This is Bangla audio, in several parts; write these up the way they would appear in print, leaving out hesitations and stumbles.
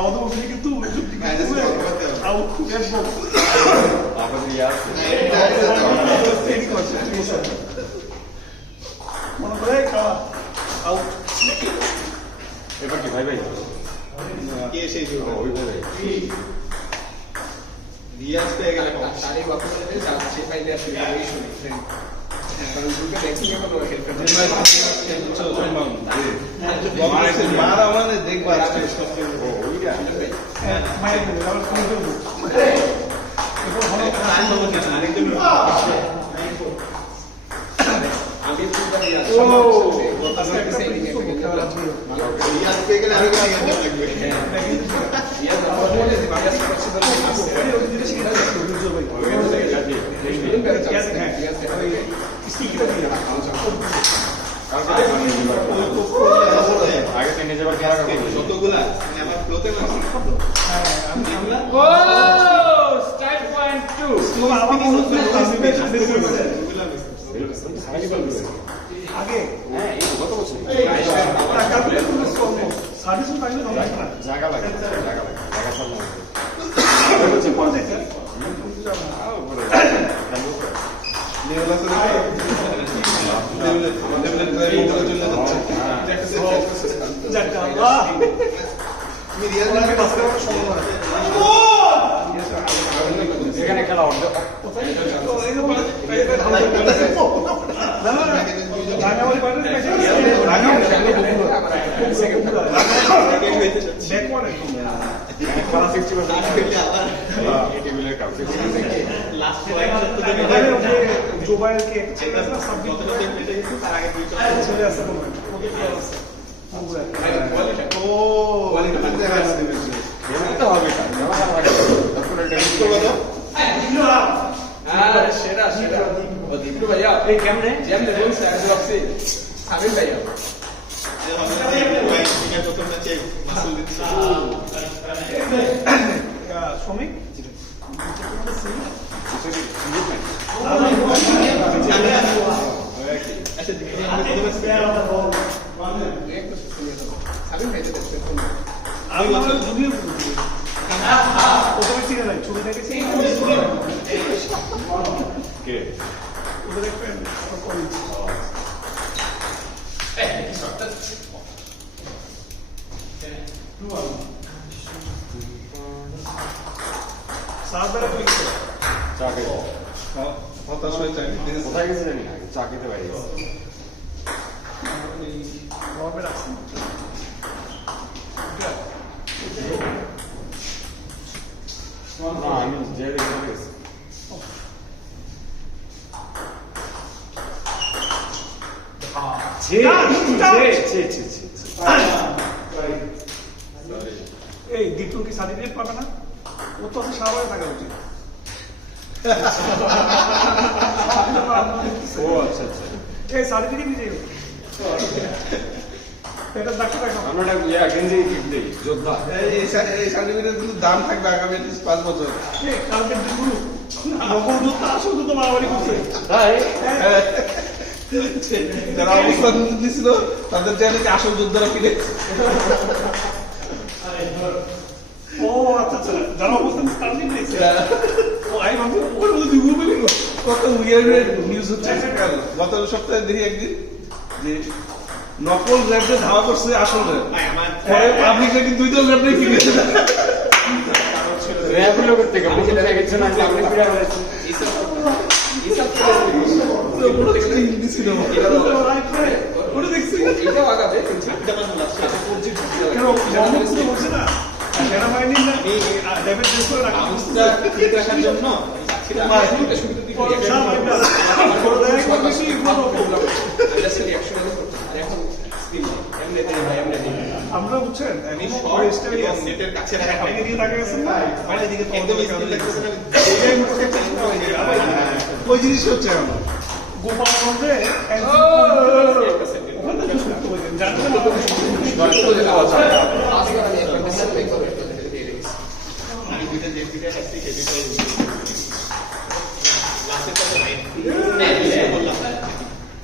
Auto fica tudo, Auto é bom. Mano, vai, cara. Auto. এবার কি ভাই ভাই কে সেই যে ওই ভাই ভাই রিয়াজ পেয়ে গেলে তারই কথা বলে যাচ্ছে পাইলে আসলে এই শুনি কারণ দুটো দেখি এখন হেল্প মারা মানে দেখবা আজকে ও ওইটা মায়ের দিলে আবার ফোন করবো এরপর ভালো আমি পুরো আজকে একটা প্রিন্স করবো খেলা আছে রিয়াজ পেয়ে গেলে আরেকটা রিয়াজ লাগবে ইয়া আমার মনে আছে বাবা কাছে ধরে আসছে ওই জিনিস শিখে যাচ্ছে বুঝছো ভাই আগে থেকে নিজে খেলা করবো যতগুলা আমার ফ্লোতে মারছি ও স্টাইল পয়েন্ট 2 আমার মনে হচ্ছে আগে হ্যাঁ এই কত বছর টাকা পেলে তুমি সার্ভিস পাইলে না জায়গা লাগে জায়গা সব না হচ্ছে পড়ে দেখে লেভেল আছে যাক আল্লাহ তুমি রিয়াজ নামে পাস করার সম্ভাবনা আছে এখানে খেলা হবে খেলা 60% এই টেবিলের কাপ 60% জোবাইলকে চলে আসছে ও তো হবে এটা তারপরে টেবিল সেরা ও দীপু ভাইয়া এই কেমনে যেমন বলছে আজ রাখছি সাবির ভাইয়া প্রথম ম্যাচে মাসুল দিচ্ছে শ্রমিক আচ্ছা সাবির ভাইয়া দেখছেন আমি যদিও প্রথমে চিনে নাই ছবি দেখেছি কে ওদের একটা কলেজ সাতবারে কইছে চা খেতে হতাশ হয়ে যায় কোথায় গেছে জানি না চা খেতে বাইরে এই গভর্নমেন্ট আছে না আমি যে দেখে গেছি এই দীপুর কি সার্টিফিকেট পাবে না ও তো সারাবারে থাকা উচিত ও আচ্ছা আচ্ছা এই সার্টিফিকেট নিয়ে যাই এটা ডাক্তার দেখা আমরা একটা গেঞ্জি কিট দেই যোদ্ধা এই সার্টিফিকেটের কিন্তু দাম থাকবে আগামী 5 বছর এই কালকে দীপুর নকল জুতা আসল জুতো মারামারি করছে তাই যারা অবস্থান নিয়েছিল তাদের যে নাকি আসল যোদ্ধারা ফিরে ও আচ্ছা আচ্ছা যারা অবস্থান স্টার্টিং নিয়েছে ও আই ভাবছি ওর মধ্যে দিব বলি কত উইয়ার্ড নিউজ হচ্ছে কাল গত সপ্তাহে দেখি একদিন যে নকল র্যাপে ধাওয়া করছে আসল র্যাপ পরে পাবলিক নাকি 2 দল র্যাপে কিনেছে র্যাপিলো করতে গেছে বুঝতে গেছে না যে আপনি পিড়া হয়েছে পুরো দেখতে হিন্দি সিনেমা ওটা দেখছি এটাও আগাবে কিন্তু কেন মোহাম্মদ তো বলছে না সেনাবাহিনীর না ডেভিড ড্রেস করে রাখা দেখার জন্য আমরা বুঝছেন নেটের কাছে দিয়ে তাকে গেছেন না একদম স্কিল লাগতেছে না ওই জিনিস হচ্ছে এখন গোপাল মন্দিরে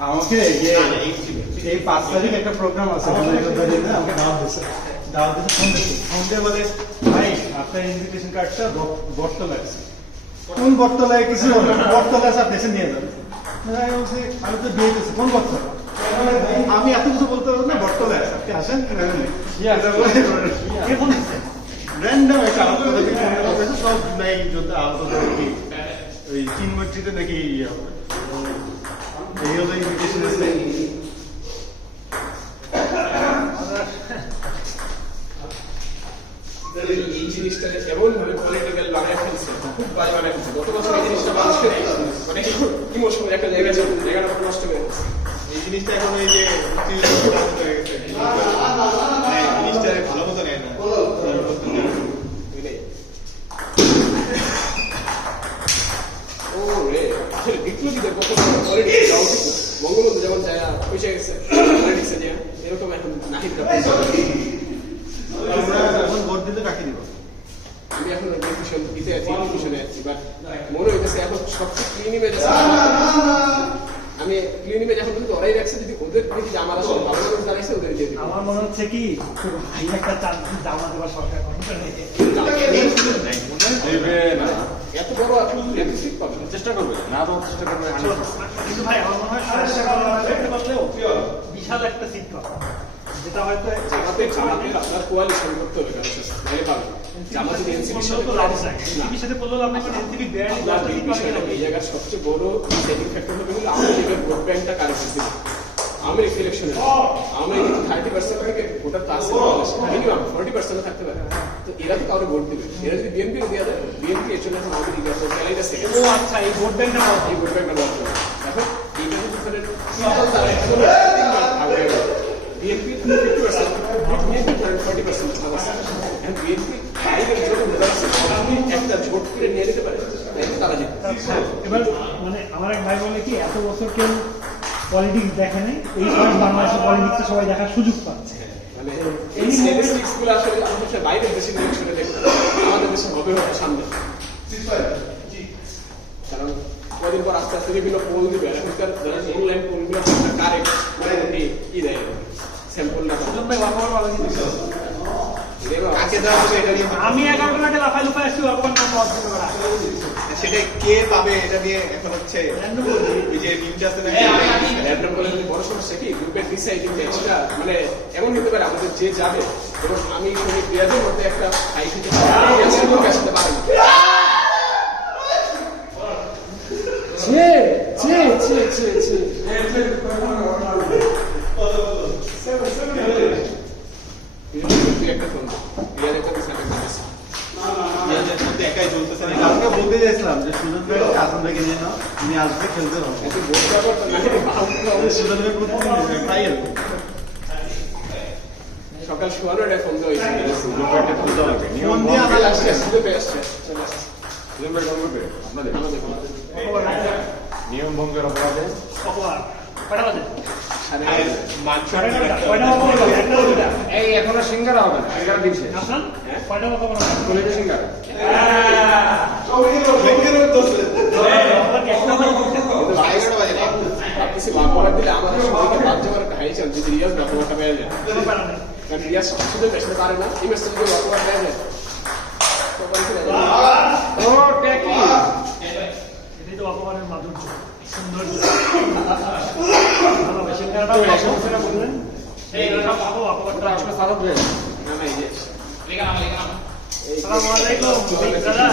আমাকে এই 5 তারিখ একটা প্রোগ্রাম আছে আমাকে দাওয়াত দিয়েছে দাওয়াত দিতে ফোন দিয়ে বলে ভাই আপনার ইনভিটেশন কার্ডটা বটতলায় আছে। কোন বটতলায় কিছু হলো না, বটতলায় আছে, আপনি এসে নিয়ে যাবেন। আমি বলছি আমি তো বিয়ে করছি, কোন বটতলা? আমি এত কিছু বলতে পারবো না, বটতলায় আছে, আপনি আসেন। কে ফোন দিচ্ছে? র্যান্ডম একটা আলাদা সব নাই যদি আলাদা কি ওই চিনমন্ত্রীতে নাকি ইয়ে হবে, এই হলো ইনভিটেশন আছে। এই জিনিসটা এমন ভাবে পলিটিক্যাল বানায় ফেলছে, খুব বাজে বানায় ফেলছে। গত বছর এই জিনিসটা মানুষের মানে ইমোশনাল একটা জায়গাটা নষ্ট করে ফেলছে। এই জিনিসটা এখন এই যে জিনিসটা ভালো মতো নেয় না। ও রে, আসলে বিপ্লবীদের কত পলিটিক্স যাওয়া উচিত না। বঙ্গবন্ধু যেমন যায় পয়সা গেছে পলিটিক্সে যে এরকম এখন নাহিদরা এখন ভোট দিতে কাকে দিব? আমি এখন ডিসিশন দিতে আছি, ডিসিশনে আছি, বাট মনে হইতেছে এখন সবচেয়ে ক্লিন ইমেজ আছে। আমি ক্লিন ইমেজ এখন কিন্তু ওরাই রাখছে, যদি ওদের দেখি যে আমার আসলে ভালো মানুষ দাঁড়াইছে ওদের দিয়ে দিবে। আমার মনে হচ্ছে কি ভাই একটা চান্স জামা দেওয়ার সরকার ক্ষমতা নেই। দেবে না, এত বড় আপনি এত সিট পাবেন চেষ্টা করবে না, তো চেষ্টা করবে। কিন্তু ভাই আমার মনে হয় চেষ্টা করলেও বিশাল একটা সিট পাবো, যেটা হয়তো জামাতে আপনার কোয়ালিশন করতে হবে কারোর সাথে, নাহলে পাবেন না। জামাতে এনসিপির সাথে লাভ নাই, এনসিপির সাথে বললেও লাভ নাই, কারণ এনসিপি বেয়ারলি আপনার এই বিষয়টা এই জায়গার সবচেয়ে বড় সেটিং ফ্যাক্টর হবে হলো আওয়ামী লীগের ভোট ব্যাংকটা কারেক্ট দিবে। আওয়ামী লীগ ইলেকশনে আওয়ামী লীগ 30% থেকে ভোটার তো আছে, মিনিমাম 40% থাকতে পারে। তো এরা তো কাউকে ভোট দিবে, এরা যদি বিএনপি দেওয়া যায়, বিএনপি এর জন্য আওয়ামী লীগ চ্যালেঞ্জ আছে। ও আচ্ছা, এই ভোট ব্যাংকটা এই ভোট ব্যাংকটা বলতে হবে। এখন এইটা যদি ধরেন সিম্পল তারা এখন ভাগ হয়ে গেল, বিএনপি 50%, বিএনপি 40% ভাগ আছে। এখন বিএনপি বাইরের জন্য ভোটার আছে, আপনি একটা ভোট করে নিয়ে নিতে পারে, তারা জিতবে। এবার মানে আমার এক ভাই বলে কি এত বছর কেউ পলিটিক্স দেখে নেই, এই সময় বাংলাদেশের পলিটিক্সে সবাই দেখার সুযোগ পাচ্ছে। মানে এই স্ট্যাটিস্টিক্স গুলো আসলে আমাদের বাইরের দেশের ইলেকশনে দেখতে আমাদের দেশে হবে হয়তো সামনে, কারণ কদিন পর আস্তে আস্তে বিভিন্ন পোল দিবে। এখনকার যারা অনলাইন পোলগুলো কারেক্ট মোটামুটি কি দেয় স্যাম্পল না কাকে দেওয়া হবে এটা নিয়ে আমি 11 টাকা লাফাই লাফাই আসছি, অল্প নাম অর্জন করা সেটা কে পাবে এটা নিয়ে এখন হচ্ছে এই যে নিউজ আসতে না র্যান্ডম বলে বড় সমস্যা কি গ্রুপের ডিসাইডিং ম্যাচটা মানে এমন হতে পারে আমাদের যে যাবে এবং আমি কোনো পেঁয়াজের মধ্যে একটা ফাইট হতে পারি আসতে পারে না। একটা ফোন পেঁয়াজ একটা ডিসাইডিং ম্যাচ একাই চলতেছে না। কালকে বলতে চাইছিলাম যে সুজন ভাই আসন থেকে নিয়ে নাও, তিনি আসবে খেলতে হবে। এত ভোট ব্যাপার তো না সুজন ভাই প্রতিদিন তাই আর কি। সকাল শোয়ানোর ফোন দেওয়া হয়েছে একটা খুলতে হবে, নিয়ম ফোন দিয়ে চলে আসছে সুযোগে আসছে চলে আসছে করবে আপনাদের আমাদের ফোন নিয়ম ভঙ্গের অপরাধে অপবার কয়টা বাজে? সাড়ে কয়টা অপবার বাজে? একটা দুটা এই এখনো সিঙ্গারা হবে না, সিঙ্গারা দিচ্ছে আসলাম কয়টা অপবার বাজে? কলেজে সিঙ্গারা কিছু বাদ পড়া দিলে আমাদের সবাইকে বাদ যাওয়ার একটা হাই চান্স যদি রিয়াজ ব্যাপারটা পেয়ে যায়, কারণ রিয়াজ শুধু পেছনে পারে না ইমেজ যদি ব্যাপার পেয়ে যায় তখন কি লাগে? ও টেকি এটাই তো অপমানের মাধুর্য, সৌন্দর্য। ভালো বেশি খেলাটা বললেন এই পাবো অপমানটা আসলে খারাপ হয়ে না না এই যে আসসালামু আলাইকুম দাদা।